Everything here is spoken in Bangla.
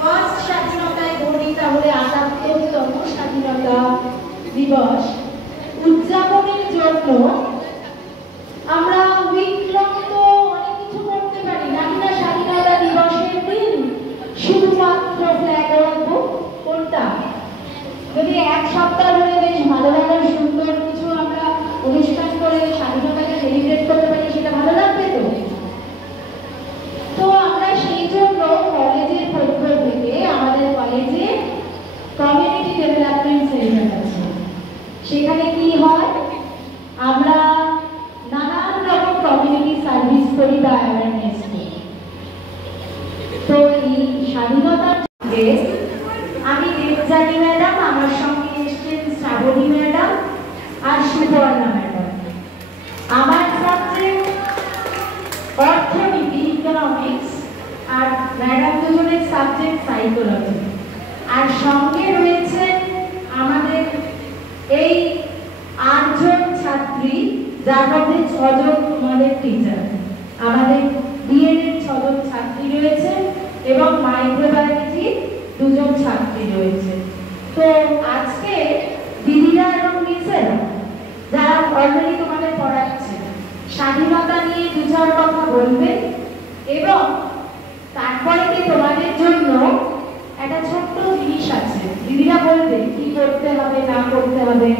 ফার্স্ট স্বাধীনতায় ধরি তাহলে ৭৮তম স্বাধীনতা দিবস উদযাপনের জন্য আমরা উইকলং তো অনেক কিছু করতে পারি নাকি না। স্বাধীনতা দিবসের দিন শুধুমাত্র ফ্ল্যাগ রাখবো কোনটা? যদি এক সপ্তাহ ধরে বেশ ভালো ভালো সুন্দর কিছু আমরা অনুষ্ঠান করে স্বাধীনতাকে সেলিব্রেট করতে পারি, সেটা ভালো লাগবে তো। তো আমরা সেই জন্য কলেজের পক্ষ থেকে আমাদের কলেজে কমিউনিটি ডেভেলপমেন্ট সেন্টার আছে। সেখানে কি হয়, আমরা নানান রকম কমিউনিটি সার্ভিস করি বা অ্যাওয়ারনেস করি। তো এই স্বাধীনতার আমি দেবজানী ম্যাডাম, আমার সঙ্গে এসেছেন শ্রাবণী ম্যাডাম আর সুবর্ণা ম্যাডাম। আমার সাবজেক্ট অর্থনীতি, ইকোনমিক্স, আর ম্যাডাম দুজনের সাবজেক্ট সাইকোলজি। আর সঙ্গে রয়েছেন আমাদের এই ৮ জন ছাত্রী, যার মধ্যে ৬ জন আমাদের টিচার। আমাদের বিএড এর ৬ জন ছাত্রী রয়েছে এবং মাইক্রোবায়োলজি 2 জন ছাত্রী রয়েছে। তো আজকে দিদিরা এবং মিসেরা যারা অলরেডি তোমাদের পড়াচ্ছে স্বাধীনতা নিয়ে ২-৪ কথা বলবেন এবং তারপরে কি তোমাদের জন্য একটা ছোট্ট জিনিস আছে, দিদিরা বলবে কি করতে হবে না করতে হবে।